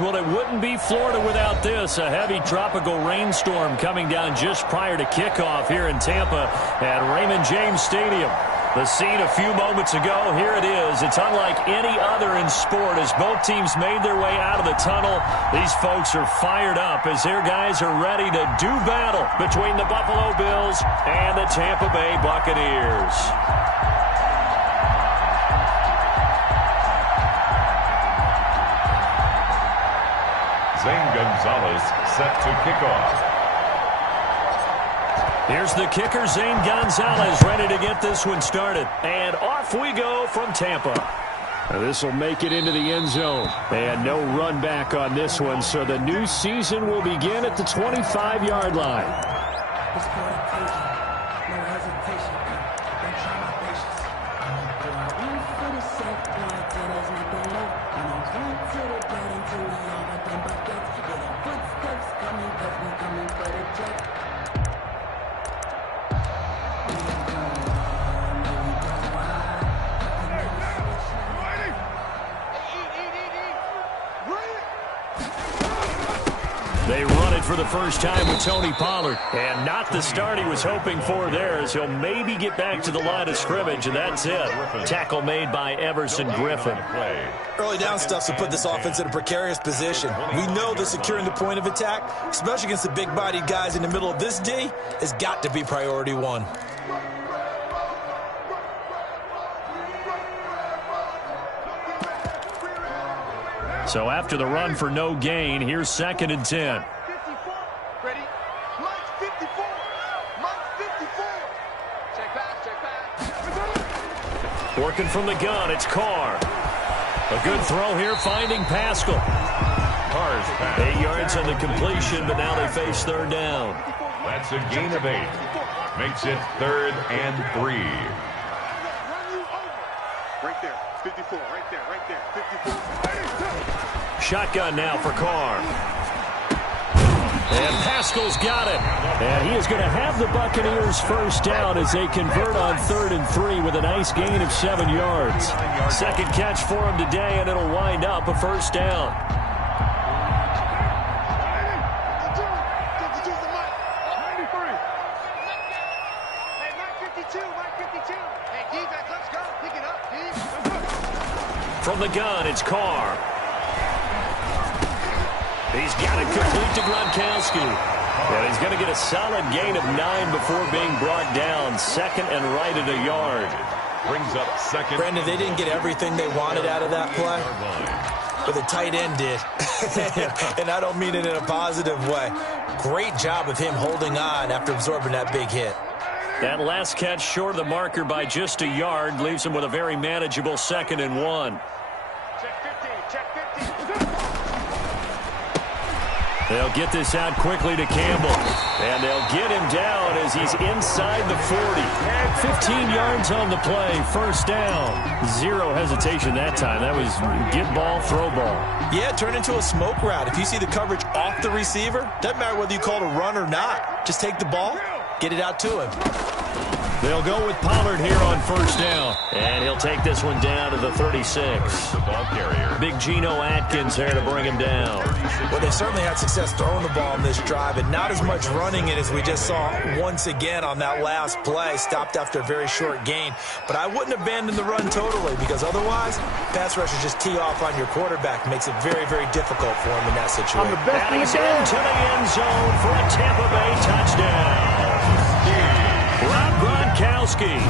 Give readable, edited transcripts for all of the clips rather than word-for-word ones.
Well, it wouldn't be Florida without this. A heavy tropical rainstorm coming down just prior to kickoff here in Tampa at Raymond James Stadium. The scene a few moments ago, here it is. It's unlike any other in sport as both teams made their way out of the tunnel. These folks are fired up as their guys are ready to do battle between the Buffalo Bills and the Tampa Bay Buccaneers. Zane Gonzalez set to kick off. Here's the kicker, Zane Gonzalez, ready to get this one started. And off we go from Tampa. This will make it into the end zone. And no run back on this one, so the new season will begin at the 25-yard line. They run it for the first time with Tony Pollard. And not the start he was hoping for there, as he'll maybe get back to the line of scrimmage, and that's it. Tackle made by Everson Griffin. Early down stuff to put this offense in a precarious position. We know that securing the point of attack, especially against the big-bodied guys in the middle of this D, has got to be priority one. So after the run for no gain, here's 2nd and 10. Ready? March 54. March 54. Check pass. Working from the gun, it's Carr. A good throw here, finding Pascal. Carr's pass. 8 yards on the completion, but now they face 3rd down. That's a gain of 8. Makes it 3rd and 3. Right there. 54. Right there. Right there. 54. Shotgun now for Carr. And Pascal's got it. And he is going to have the Buccaneers first down as they convert on 3rd and 3 with a nice gain of 7 yards. Second catch for him today, and it'll wind up a first down. From the gun, it's Carr. He's got it complete to Gronkowski. And he's going to get a solid gain of 9 before being brought down. 2nd and right at a yard. Brings up 2nd. Brandon, they didn't get everything they wanted out of that play, but the tight end did. And I don't mean it in a positive way. Great job of him holding on after absorbing that big hit. That last catch short of the marker by just a yard leaves him with a very manageable 2nd and 1. Check 15. Check 15. They'll get this out quickly to Campbell. And they'll get him down as he's inside the 40. 15 yards on the play. First down. Zero hesitation that time. That was get ball, throw ball. Yeah, turn into a smoke route. If you see the coverage off the receiver, doesn't matter whether you call it a run or not. Just take the ball, get it out to him. They'll go with Pollard here on first down. And he'll take this one down to the 36. The ball carrier. Big Geno Atkins there to bring him down. Well, they certainly had success throwing the ball in this drive, and not as much running it as we just saw once again on that last play. Stopped after a very short gain. But I wouldn't abandon the run totally, because otherwise, pass rushers just tee off on your quarterback. Makes it very, very difficult for him in that situation. That is into the end zone for a Tampa Bay touchdown. Rob Gronkowski,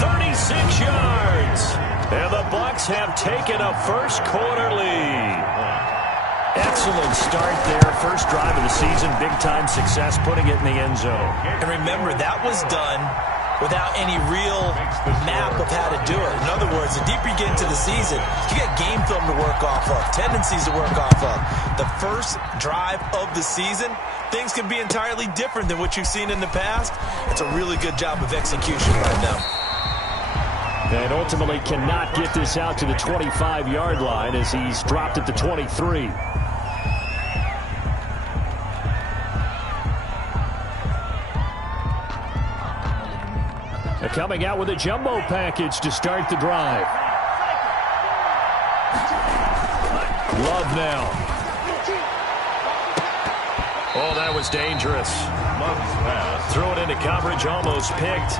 36 yards. And the Bucs have taken a first quarter lead. Excellent start there. First drive of the season. Big-time success putting it in the end zone. And remember, that was done without any real map of how to do it. In other words, the deeper you get into the season, you get game film to work off of, tendencies to work off of. The first drive of the season, things can be entirely different than what you've seen in the past. It's a really good job of execution by them. And ultimately cannot get this out to the 25-yard line as he's dropped at the 23. They're coming out with a jumbo package to start the drive. Love now. Oh, that was dangerous. Love's pass. Threw it into coverage, almost picked,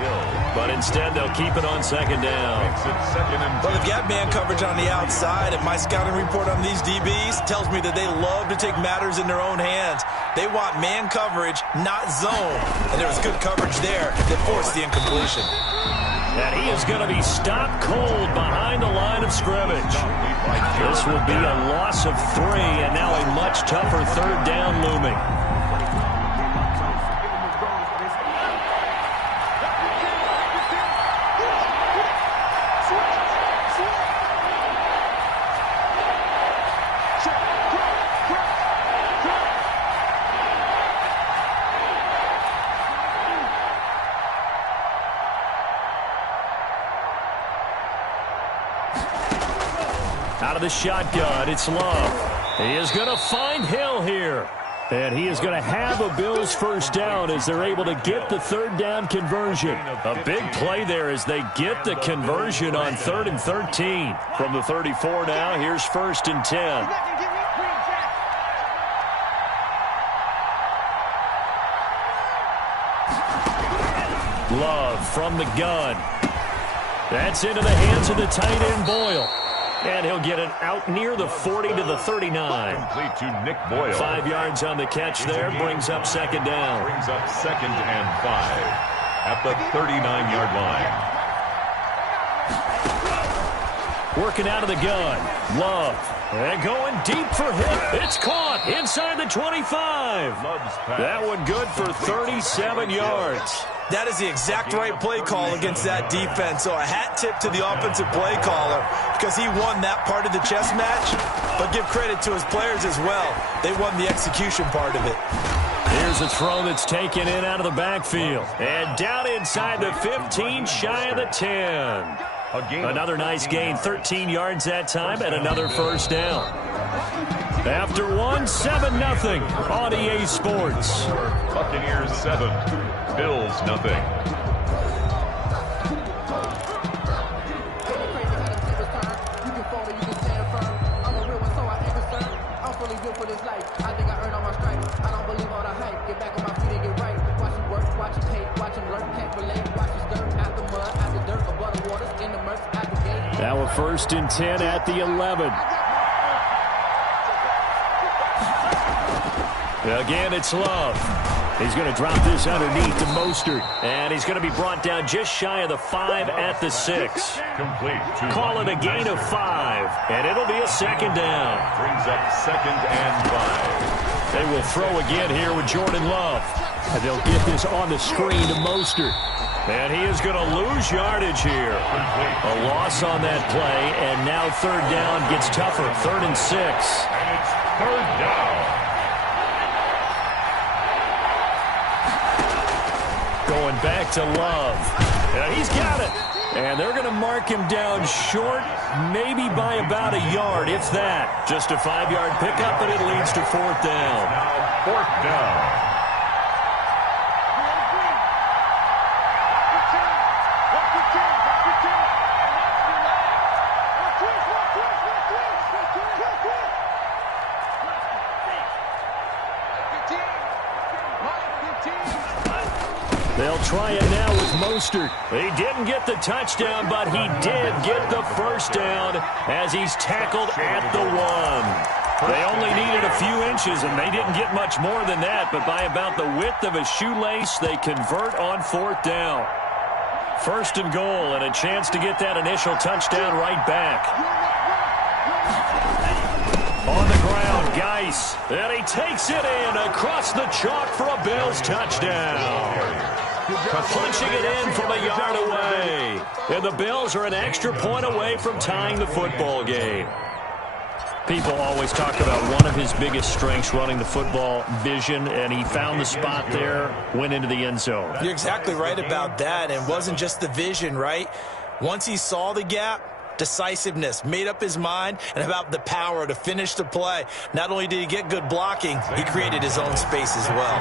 but instead they'll keep it on second down. Makes it second and 2. Well, they've got man coverage on the outside, and my scouting report on these DBs tells me that they love to take matters in their own hands. They want man coverage, not zone. And there was good coverage there that forced the incompletion. And he is going to be stopped cold behind the line of scrimmage. This will be a loss of 3, and now a much tougher third down looming. Out of the shotgun, it's Love. He is going to find Hill here. And he is going to have a Bills first down as they're able to get the third down conversion. A big play there as they get the conversion on 3rd and 13. From the 34 now, here's 1st and 10. Love from the gun. That's into the hands of the tight end, Boyle. And he'll get it out near the 40 to the 39. Complete to Nick Boyle. 5 yards on the catch there. Brings up second down. Brings up 2nd and 5 at the 39-yard line. Working out of the gun. Love. And going deep for him. It's caught inside the 25. That one good for 37 yards. That is the exact right play call against that defense. So a hat tip to the offensive play caller because he won that part of the chess match. But give credit to his players as well. They won the execution part of it. Here's a throw that's taken in out of the backfield. And down inside the 15, shy of the 10. Another nice gain, 13 yards that time, and another first down. After one, 7-0 on EA Sports. Buccaneers 7, Bills nothing. Now a 1st and 10 at the 11. Again, it's Love. He's going to drop this underneath to Mostert. And he's going to be brought down just shy of the 5 at the 6. Complete. Call it a gain of 5. And it'll be a second down. Brings up 2nd and 5. They will throw again here with Jordan Love. And they'll get this on the screen to Mostert. And he is going to lose yardage here. A loss on that play, and now 3rd down gets tougher. 3rd and 6. And it's 3rd down. Going back to Love. And he's got it. And they're going to mark him down short, maybe by about a yard, if that. Just a 5-yard pickup, and it leads to 4th down. Now 4th down. They'll try it now with Mostert. He didn't get the touchdown, but he did get the first down as he's tackled at the 1. They only needed a few inches, and they didn't get much more than that, but by about the width of a shoelace, they convert on 4th down. 1st and goal, and a chance to get that initial touchdown right back. On the ground, Geis, and he takes it in across the chalk for a Bills touchdown. Punching it in from a yard away. And the Bills are an extra point away from tying the football game. People always talk about one of his biggest strengths running the football, vision, and he found the spot there, went into the end zone. You're exactly right about that, and it wasn't just the vision, right? Once he saw the gap, decisiveness, made up his mind, and about the power to finish the play. Not only did he get good blocking, he created his own space as well.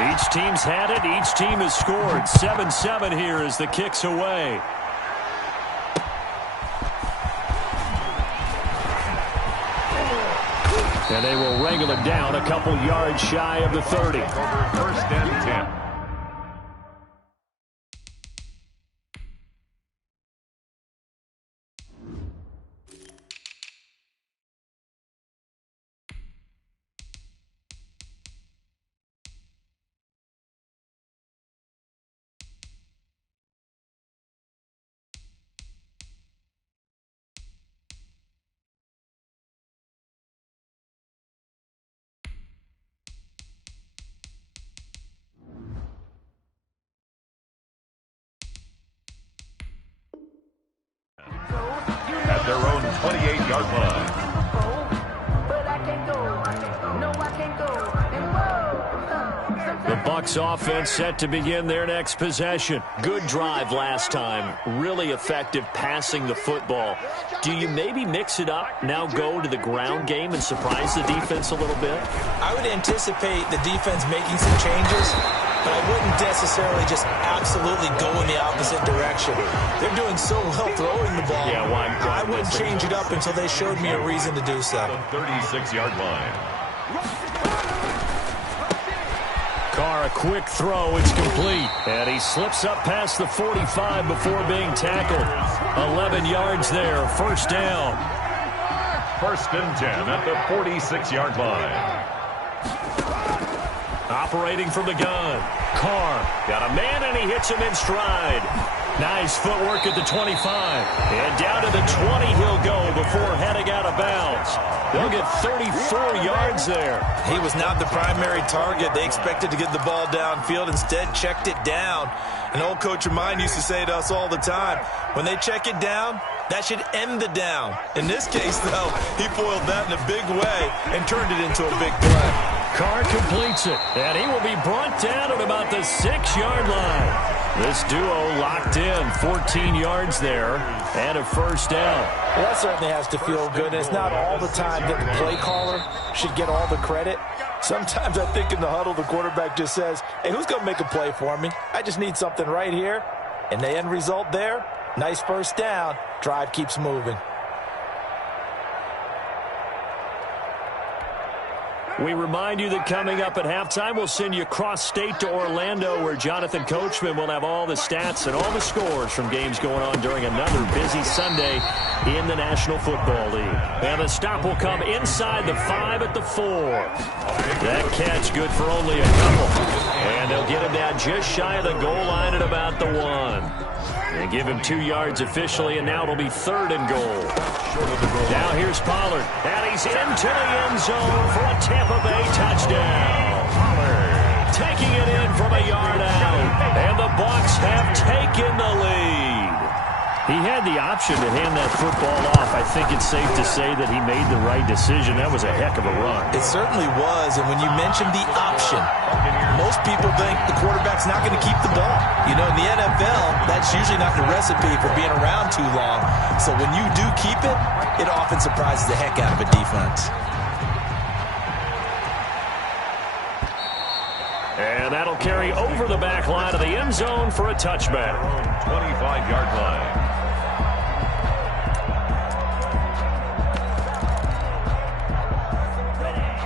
Each team's had it. Each team has scored. 7-7 here as the kick's away. And they will wrangle it down a couple yards shy of the 30. First and 10. At their own 28-yard line. The Bucs offense set to begin their next possession. Good drive last time. Really effective passing the football. Do you maybe mix it up, now go to the ground game and surprise the defense a little bit? I would anticipate the defense making some changes, but I wouldn't necessarily just absolutely go in the opposite direction. They're doing so well throwing the ball. Yeah, why I wouldn't change it up until they showed me a reason to do so. 36-yard line. Carr, a quick throw. It's complete. And he slips up past the 45 before being tackled. 11 yards there. First down. First and 10 at the 46-yard line. Operating from the gun. Carr got a man, and he hits him in stride. Nice footwork at the 25. And down to the 20 he'll go before heading out of bounds. They'll get 34 yards there. He was not the primary target. They expected to get the ball downfield. Instead, checked it down. An old coach of mine used to say to us all the time, when they check it down, that should end the down. In this case, though, he foiled that in a big way and turned it into a big play. Carr completes it, and he will be brought down at about the 6-yard line. This duo locked in, 14 yards there, and a first down. Well, that certainly has to feel good. It's not all the time that the play caller should get all the credit. Sometimes I think in the huddle, the quarterback just says, hey, who's going to make a play for me? I just need something right here. And the end result there, nice first down. Drive keeps moving. We remind you that coming up at halftime, we'll send you cross-state to Orlando, where Jonathan Coachman will have all the stats and all the scores from games going on during another busy Sunday in the National Football League. And the stop will come inside the 5 at the 4. That catch good for only a couple. And they'll get him down just shy of the goal line at about the 1. They give him 2 yards officially, and now it'll be 3rd and goal. Now here's Pollard, and he's into the end zone for a Tampa Bay touchdown. Pollard taking it in from a yard out, and the Bucs have taken the lead. He had the option to hand that football off. I think it's safe to say that he made the right decision. That was a heck of a run. It certainly was, and when you mentioned the option, most people think the quarterback's not going to keep the ball. You know, in the NFL, that's usually not the recipe for being around too long. So when you do keep it, it often surprises the heck out of a defense. And that'll carry over the back line of the end zone for a touchback. 25-yard line.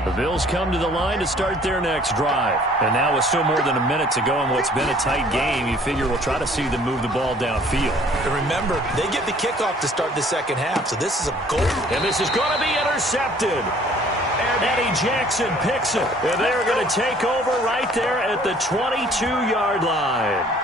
The Bills come to the line to start their next drive. And now with still more than a minute to go in what's been a tight game, you figure we'll try to see them move the ball downfield. And remember, they get the kickoff to start the second half, so this is a goal. And this is going to be intercepted. And Eddie Jackson picks it. And they're going to take over right there at the 22-yard line.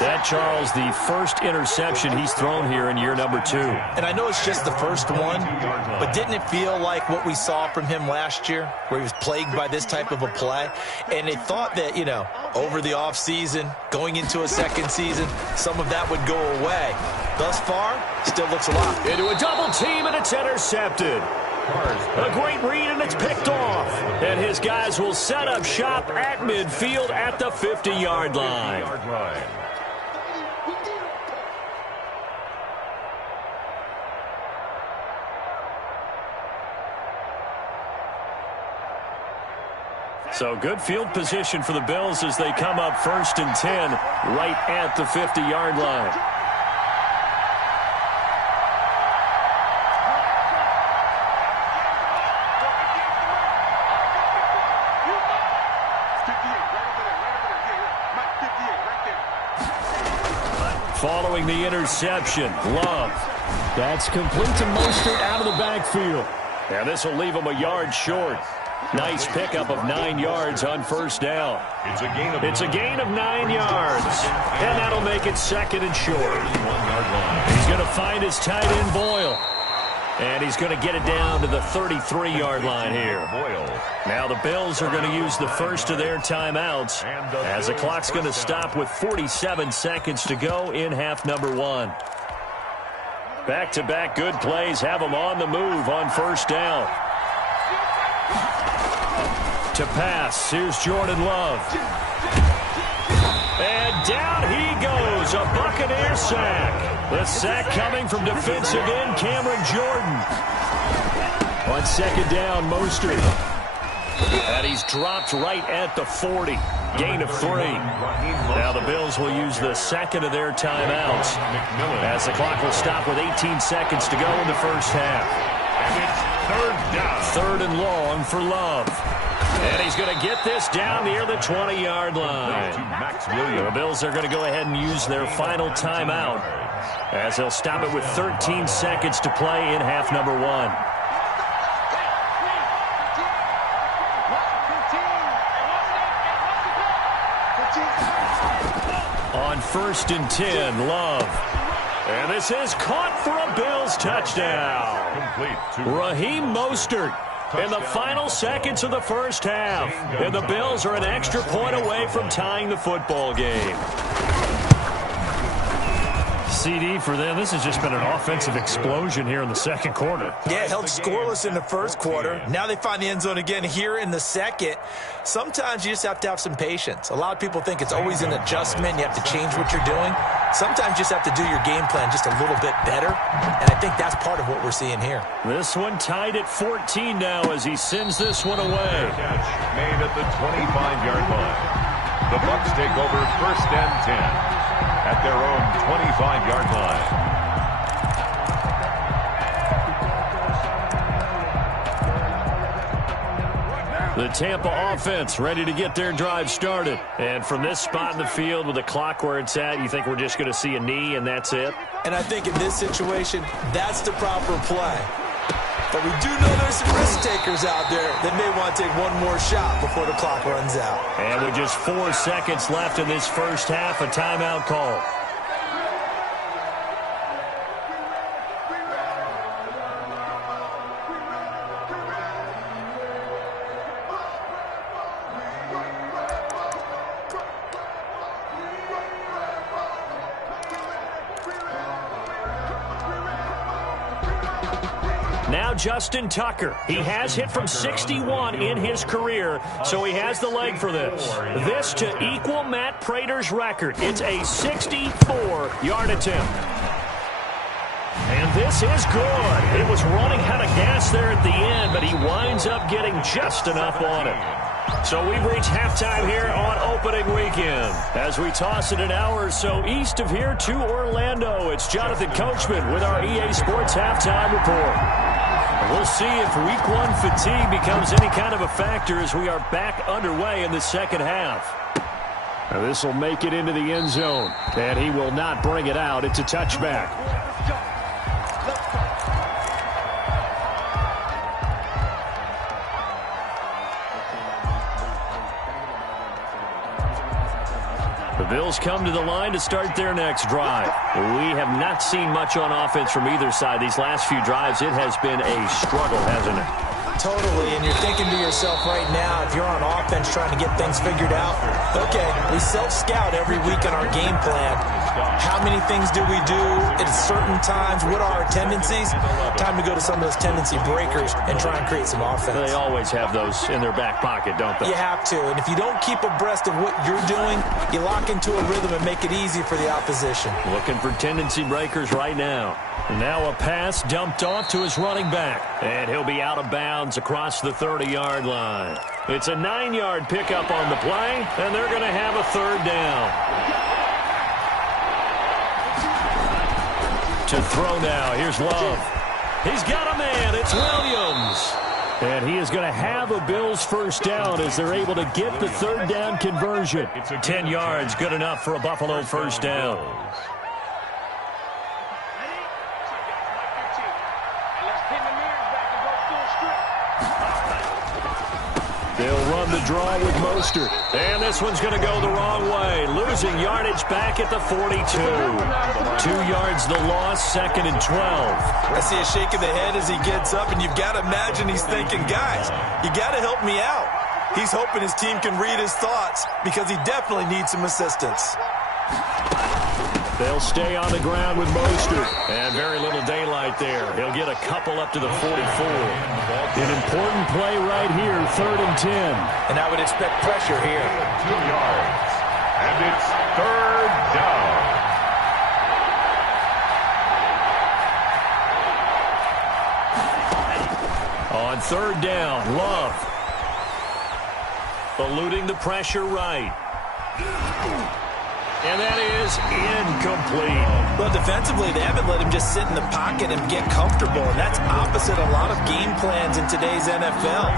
That, Charles, the first interception he's thrown here in year number 2. And I know it's just the first one, but didn't it feel like what we saw from him last year, where he was plagued by this type of a play? And they thought that, you know, over the offseason, going into a second season, some of that would go away. Thus far, still looks a lot. Into a double team, and it's intercepted. A great read, and it's picked off. And his guys will set up shop at midfield at the 50-yard line. So good field position for the Bills as they come up 1st and 10 right at the 50-yard line. Following the interception, Love. That's complete to Mostert out of the backfield. And this will leave him a yard short. Nice pickup of 9 yards on first down. It's a gain of 9 yards. And that'll make it second and short. He's going to find his tight end, Boyle. And he's going to get it down to the 33-yard line here. Now the Bills are going to use the first of their timeouts as the clock's going to stop with 47 seconds to go in half number 1. Back-to-back good plays have them on the move on first down. To pass, here's Jordan Love. And down he goes, a Buccaneer sack. The sack coming from defensive end Cameron Jordan. On second down, Mostert. And he's dropped right at the 40. Gain of 3. Now the Bills will use the second of their timeouts as the clock will stop with 18 seconds to go in the first half. And it's third down. Third and long for Love. And he's going to get this down near the 20-yard line. The Bills are going to go ahead and use their final timeout as they'll stop it with 13 seconds to play in half number 1. On first and 10, Love. And this is caught for a Bills touchdown. Raheem Mostert in the final seconds of the first half. And the Bills are an extra point away from tying the football game. CD for them. This has just been an offensive explosion here in the second quarter. Yeah, held scoreless in the first quarter. Now they find the end zone again here in the second. Sometimes you just have to have some patience. A lot of people think it's always an adjustment. You have to change what you're doing. Sometimes you just have to do your game plan just a little bit better. And I think that's part of what we're seeing here. This one tied at 14 now as he sends this one away. Catch made at the 25-yard line. The Bucs take over first and 10. At their own 25-yard line. The Tampa offense ready to get their drive started. And from this spot in the field with the clock where it's at, you think we're just going to see a knee and that's it? And I think in this situation, that's the proper play. But we do know there's some risk takers out there that may want to take one more shot before the clock runs out. And with just 4 seconds left in this first half, a timeout call. Now Justin Tucker. He has hit from 61 in his career, so he has the leg for this. This to equal Matt Prater's record. It's a 64-yard attempt. And this is good. It was running out of gas there at the end, but he winds up getting just enough on it. So we've reached halftime here on opening weekend. As we toss it an hour or so east of here to Orlando, it's Jonathan Coachman with our EA Sports Halftime Report. We'll see if week 1 fatigue becomes any kind of a factor as we are back underway in the second half. Now this will make it into the end zone, and he will not bring it out. It's a touchback. The Bills come to the line to start their next drive. We have not seen much on offense from either side. These last few drives, it has been a struggle, hasn't it? Totally, and you're thinking to yourself right now, if you're on offense trying to get things figured out, okay, we self-scout every week on our game plan. How many things do we do at certain times? What are our tendencies? Time to go to some of those tendency breakers and try and create some offense. They always have those in their back pocket, don't they? You have to, and if you don't keep abreast of what you're doing, you lock into a rhythm and make it easy for the opposition. Looking for tendency breakers right now. Now a pass dumped off to his running back, and he'll be out of bounds across the 30-yard line. It's a 9-yard pickup on the play, and they're going to have a third down. To throw now, here's Love. He's got a man, it's Williams. And he is going to have a Bills first down as they're able to get the third down conversion. 10 yards, good enough for a Buffalo first down. They'll run the draw with Mostert. And this one's going to go the wrong way. Losing yardage back at the 42. 2 yards the loss, 2nd and 12. I see a shake of the head as he gets up, and you've got to imagine he's thinking, guys, you got to help me out. He's hoping his team can read his thoughts because he definitely needs some assistance. They'll stay on the ground with Mostert. And very little daylight there. He'll get a couple up to the 44. An important play right here, 3rd and 10. And I would expect pressure here. 2 yards. And it's 3rd down. On 3rd down, Love. Eluding the pressure right. And that is incomplete. Well, defensively, they haven't let him just sit in the pocket and get comfortable, and that's opposite a lot of game plans in today's NFL.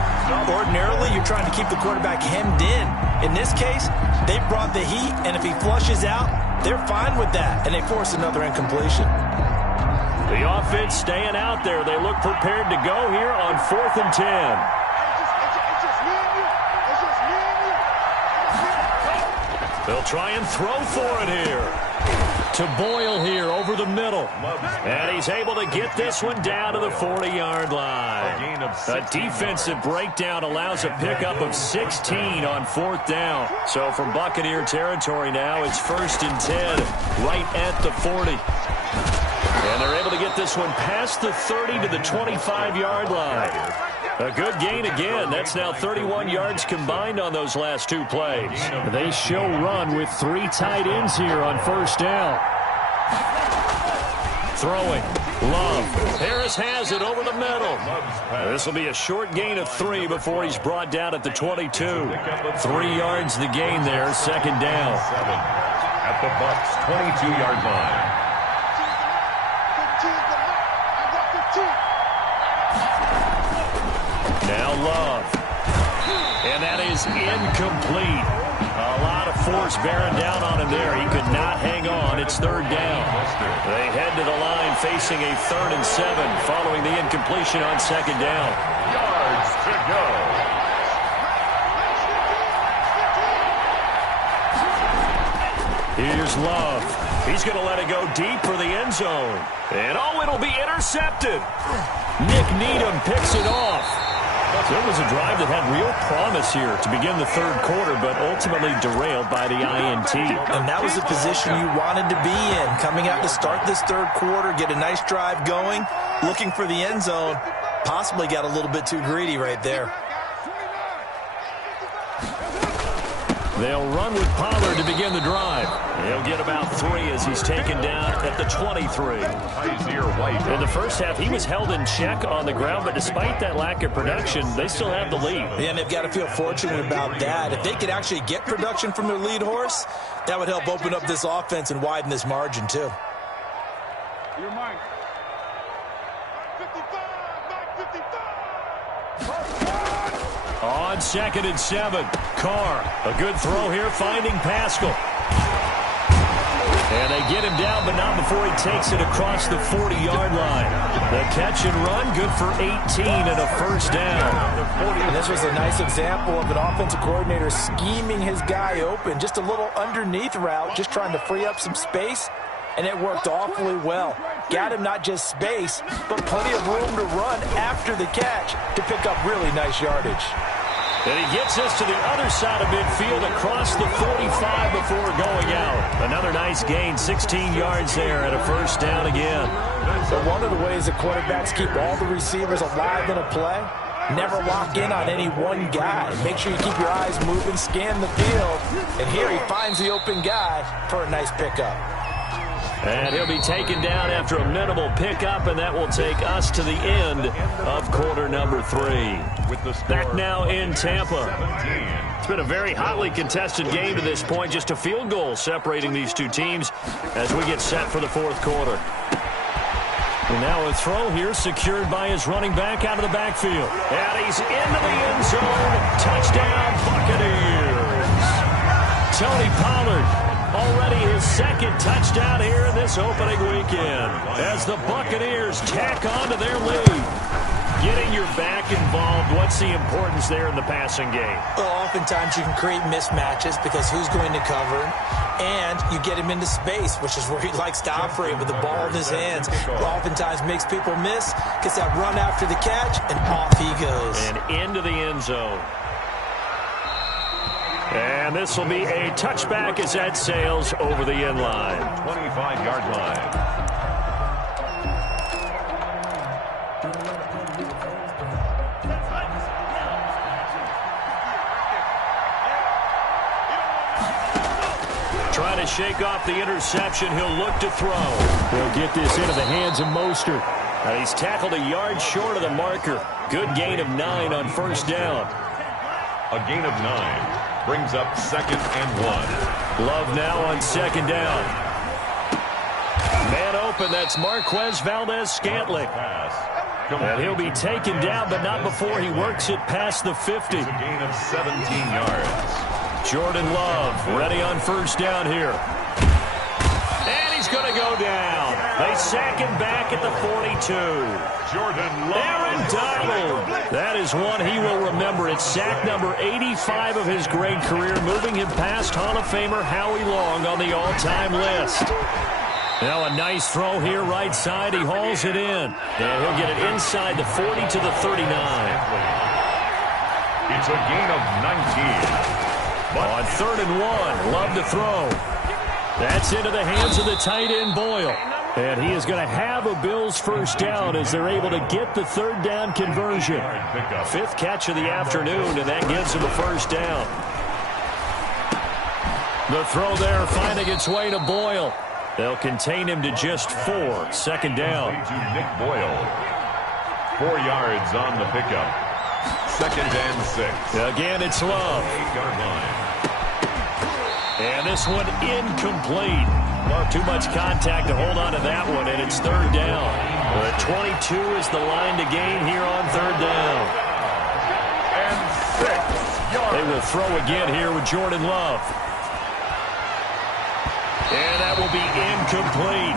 Ordinarily, you're trying to keep the quarterback hemmed in. In this case, they brought the heat, and if he flushes out, they're fine with that, and they force another incompletion. The offense staying out there. They look prepared to go here on 4th and 10. They'll try and throw for it here. To Boyle here over the middle. And he's able to get this one down to the 40-yard line. A defensive breakdown allows a pickup of 16 on 4th down. So from Buccaneer territory now, it's 1st and 10 right at the 40. And they're able to get this one past the 30 to the 25-yard line. A good gain again. That's now 31 yards combined on those last 2 plays. They show run with 3 tight ends here on 1st down. Throwing. Love. Harris has it over the middle. This will be a short gain of 3 before he's brought down at the 22. 3 yards the gain there, 2nd down. At the Bucs' 22-yard line. Now Love. And that is incomplete. A lot of force bearing down on him there. He could not hang on. It's 3rd down. They head to the line facing a 3rd and 7 following the incompletion on 2nd down. Yards to go. Here's Love. He's going to let it go deep for the end zone. And it'll be intercepted. Nick Needham picks it off. There was a drive that had real promise here to begin the 3rd quarter, but ultimately derailed by the INT. And that was the position you wanted to be in. Coming out to start this 3rd quarter, get a nice drive going, looking for the end zone. Possibly got a little bit too greedy right there. They'll run with Pollard to begin the drive. He'll get about 3 as he's taken down at the 23. In the first half, he was held in check on the ground, but despite that lack of production, they still have the lead. Yeah, and they've got to feel fortunate about that. If they could actually get production from their lead horse, that would help open up this offense and widen this margin, too. Your mic. 55. On 2nd and 7, Carr. A good throw here, finding Pascal. And they get him down, but not before he takes it across the 40-yard line. The catch and run, good for 18 and a 1st down. And this was a nice example of an offensive coordinator scheming his guy open. Just a little underneath route, just trying to free up some space, and it worked awfully well. Got him not just space, but plenty of room to run after the catch to pick up really nice yardage. And he gets us to the other side of midfield across the 45 before going out. Another nice gain, 16 yards there at a 1st down again. So one of the ways the quarterbacks keep all the receivers alive in a play, never lock in on any one guy. Make sure you keep your eyes moving, scan the field. And here he finds the open guy for a nice pickup. And he'll be taken down after a minimal pickup, and that will take us to the end of quarter number 3. Back now in Tampa. It's been a very hotly contested game to this point. Just a field goal separating these 2 teams as we get set for the 4th quarter. And now a throw here secured by his running back out of the backfield. And he's into the end zone. Touchdown, Buccaneers. Tony Pollard. Already his 2nd touchdown here in this opening weekend as the Buccaneers tack on to their lead. Getting your back involved, what's the importance there in the passing game? Well, oftentimes you can create mismatches because who's going to cover him, and you get him into space, which is where he likes to operate with the ball in his hands. Oftentimes makes people miss, gets that run after the catch, and off he goes. And into the end zone. And this will be a touchback as that sails over the end line. 25-yard line. Trying to shake off the interception. He'll look to throw. He'll get this into the hands of Mostert. And he's tackled a yard short of the marker. Good gain of 9 on first down. A gain of 9 brings up 2nd and 1. Love now on 2nd down. Man open, that's Marquez Valdes-Scantling. And he'll be taken down, but not before he works it past the 50. A gain of 17 yards. Jordan Love ready on first down here. And he's going to go down. They sack him back at the 42. Jordan Love. Aaron Donald. That is one he will remember. It's sack number 85 of his great career, moving him past Hall of Famer Howie Long on the all-time list. Now a nice throw here right side. He hauls it in. And he'll get it inside the 40 to the 39. It's a gain of 19. On 3rd and 1, Love to throw. That's into the hands of the tight end, Boyle. And he is going to have a Bills first down as they're able to get the 3rd down conversion. 5th catch of the afternoon, and that gives him a first down. The throw there finding its way to Boyle. They'll contain him to just 4. 2nd down. To Nick Boyle. 4 yards on the pickup. 2nd and 6. Again, it's Love. 8-yard line. And this one incomplete. Well, too much contact to hold on to that one, and it's 3rd down. The 22 is the line to gain here on 3rd down. And 6 yards. They will throw again here with Jordan Love. And that will be incomplete.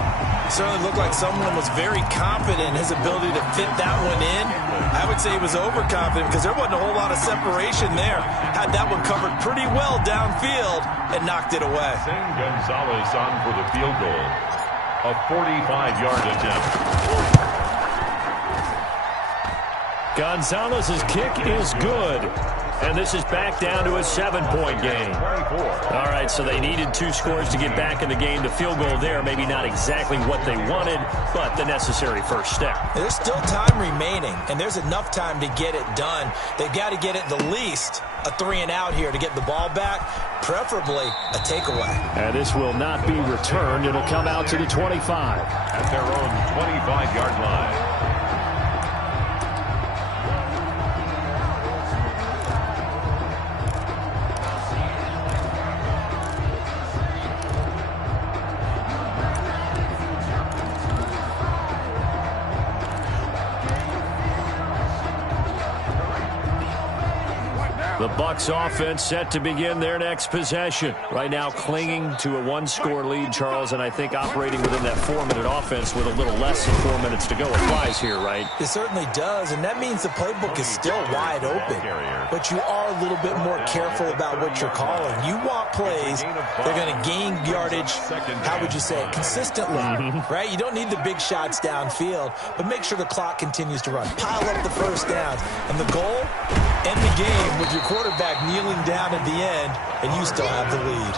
Certainly looked like someone was very confident in his ability to fit that one in. I would say he was overconfident because there wasn't a whole lot of separation there. Had that one covered pretty well downfield and knocked it away. Zane Gonzalez on for the field goal. A 45-yard attempt. Gonzalez's kick is good. And this is back down to a 7-point game. 24. All right, so they needed 2 scores to get back in the game. The field goal there, maybe not exactly what they wanted, but the necessary first step. There's still time remaining, and there's enough time to get it done. They've got to get at the least a 3-and-out here to get the ball back, preferably a takeaway. And this will not be returned. It'll come out to the 25. At their own 25-yard line. The Bucs offense set to begin their next possession. Right now clinging to a 1-score lead, Charles, and I think operating within that 4-minute offense with a little less than 4 minutes to go applies here, right? It certainly does, and that means the playbook is still wide open. But you are a little bit more careful about what you're calling. You want plays, they're going to gain yardage, how would you say it, consistently, right? You don't need the big shots downfield, but make sure the clock continues to run. Pile up the first downs, and the goal, end the game with your quarterback kneeling down at the end, and you still have the lead.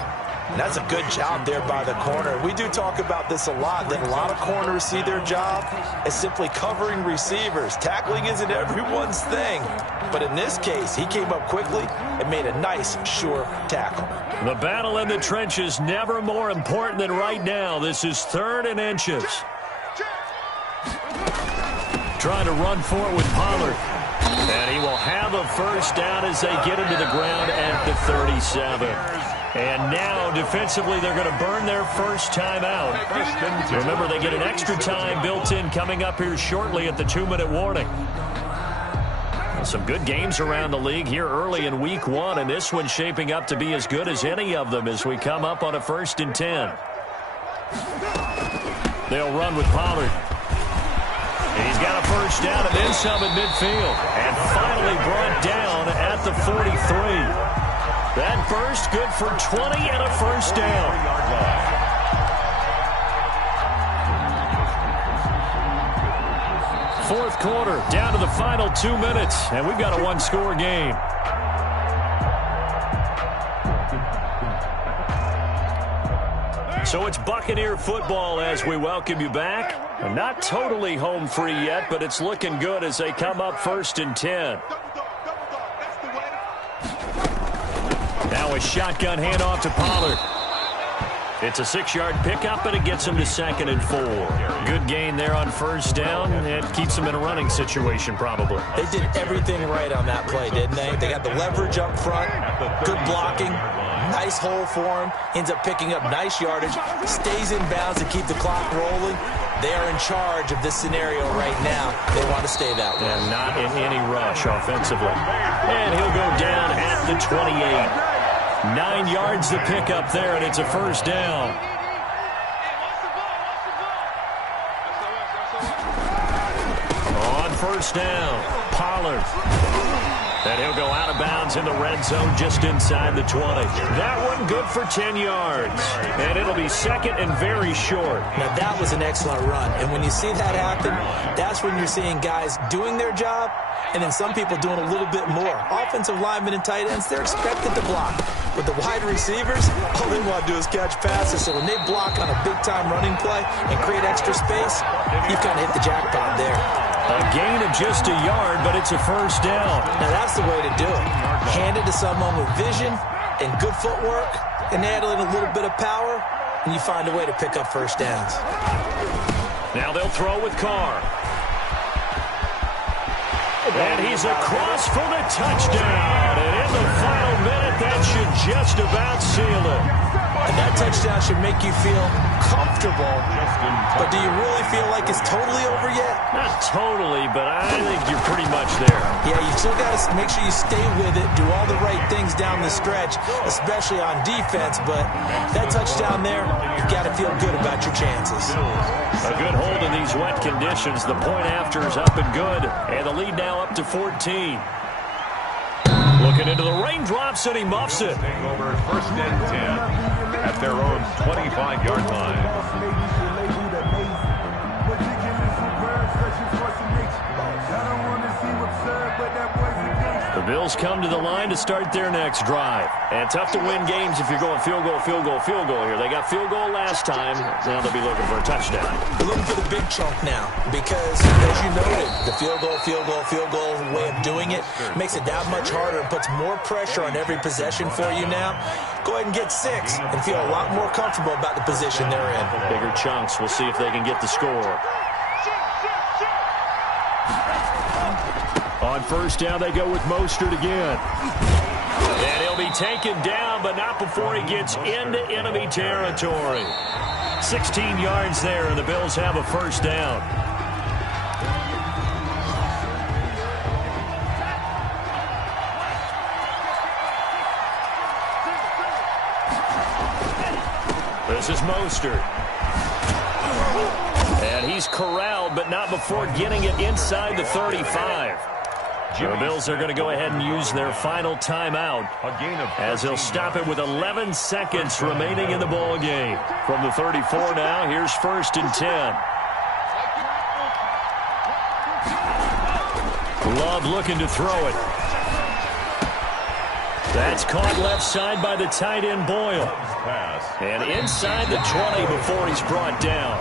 And that's a good job there by the corner. We do talk about this a lot, that a lot of corners see their job as simply covering receivers. Tackling isn't everyone's thing. But in this case, he came up quickly and made a nice, sure tackle. The battle in the trenches never more important than right now. This is 3rd and inches. Trying to run for it with Pollard. And he will have a first down as they get him to the ground at the 37. And now, defensively, they're going to burn their first time out. Remember, they get an extra time built in coming up here shortly at the 2-minute warning. Some good games around the league here early in week 1, and this one's shaping up to be as good as any of them as we come up on a 1st and 10. They'll run with Pollard. He's He's got a first down and then some at midfield. And finally brought down at the 43. That burst good for 20 and a first down. Fourth quarter, down to the final 2 minutes, and we've got a one-score game. So it's Buccaneer football as we welcome you back. Not totally home free yet, but it's looking good as they come up 1st and 10. Now a shotgun handoff to Pollard. It's a 6-yard pickup, and it gets him to 2nd and 4. Good gain there on first down. It keeps him in a running situation, probably. They did everything right on that play, didn't they? They got the leverage up front, good blocking, nice hole for him, ends up picking up nice yardage, stays in bounds to keep the clock rolling. They are in charge of this scenario right now. They want to stay that way. And not in any rush offensively. And he'll go down at the 28. 9 yards to pick up there, and it's a first down. On first down, Pollard. And he'll go out of bounds in the red zone just inside the 20. That one good for 10 yards. And it'll be 2nd and very short. Now, that was an excellent run. And when you see that happen, that's when you're seeing guys doing their job and then some people doing a little bit more. Offensive linemen and tight ends, they're expected to block. With the wide receivers, all they want to do is catch passes. So when they block on a big-time running play and create extra space, you kind of hit the jackpot there. A gain of just a yard, but it's a first down. Now, that's the way to do it. Hand it to someone with vision and good footwork and add in a little bit of power, and you find a way to pick up first downs. Now they'll throw with Carr. And he's across for the touchdown. And in the final minute, that should just about seal it. And that touchdown should make you feel comfortable. But do you really feel like it's totally over yet? Not totally, but I think you're pretty much there. Yeah, you still got to make sure you stay with it, do all the right things down the stretch, especially on defense. But that touchdown there, you got to feel good about your chances. A good hold in these wet conditions. The point after is up and good. And the lead now up to 14. Looking into the raindrops, and he muffs it. Over 1st and 10 at their own 25-yard line. The Bills come to the line to start their next drive. And tough to win games if you're going field goal, field goal, field goal here. They got field goal last time. Now they'll be looking for a touchdown. They're looking for the big chunk now because, as you noted, the field goal way of doing it makes it that much harder and puts more pressure on every possession for you now. Go ahead and get 6 and feel a lot more comfortable about the position they're in. Bigger chunks. We'll see if they can get the score. On first down, they go with Mostert again. And he'll be taken down, but not before he gets into enemy territory. 16 yards there, and the Bills have a first down. This is Mostert. And he's corralled, but not before getting it inside the 35. The Bills are going to go ahead and use their final timeout as they'll stop it with 11 seconds remaining in the ball game. From the 34 now, here's 1st and 10. Love looking to throw it. That's caught left side by the tight end Boyle. And inside the 20 before he's brought down.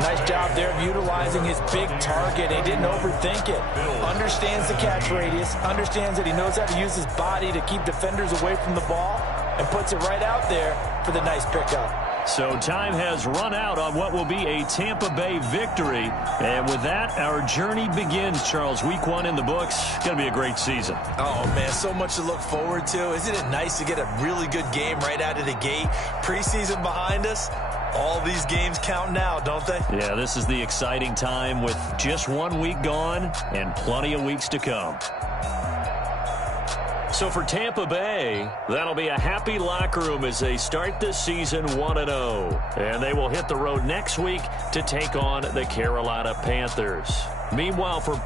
Nice job there of utilizing his big target. He didn't overthink it. Understands the catch radius. Understands that he knows how to use his body to keep defenders away from the ball. And puts it right out there for the nice pickup. So time has run out on what will be a Tampa Bay victory. And with that, our journey begins, Charles. Week 1 in the books. Going to be a great season. Oh, man, so much to look forward to. Isn't it nice to get a really good game right out of the gate? Preseason behind us. All these games count now, don't they? Yeah, this is the exciting time with just 1 week gone and plenty of weeks to come. So for Tampa Bay, that'll be a happy locker room as they start this season 1-0. And they will hit the road next week to take on the Carolina Panthers. Meanwhile, for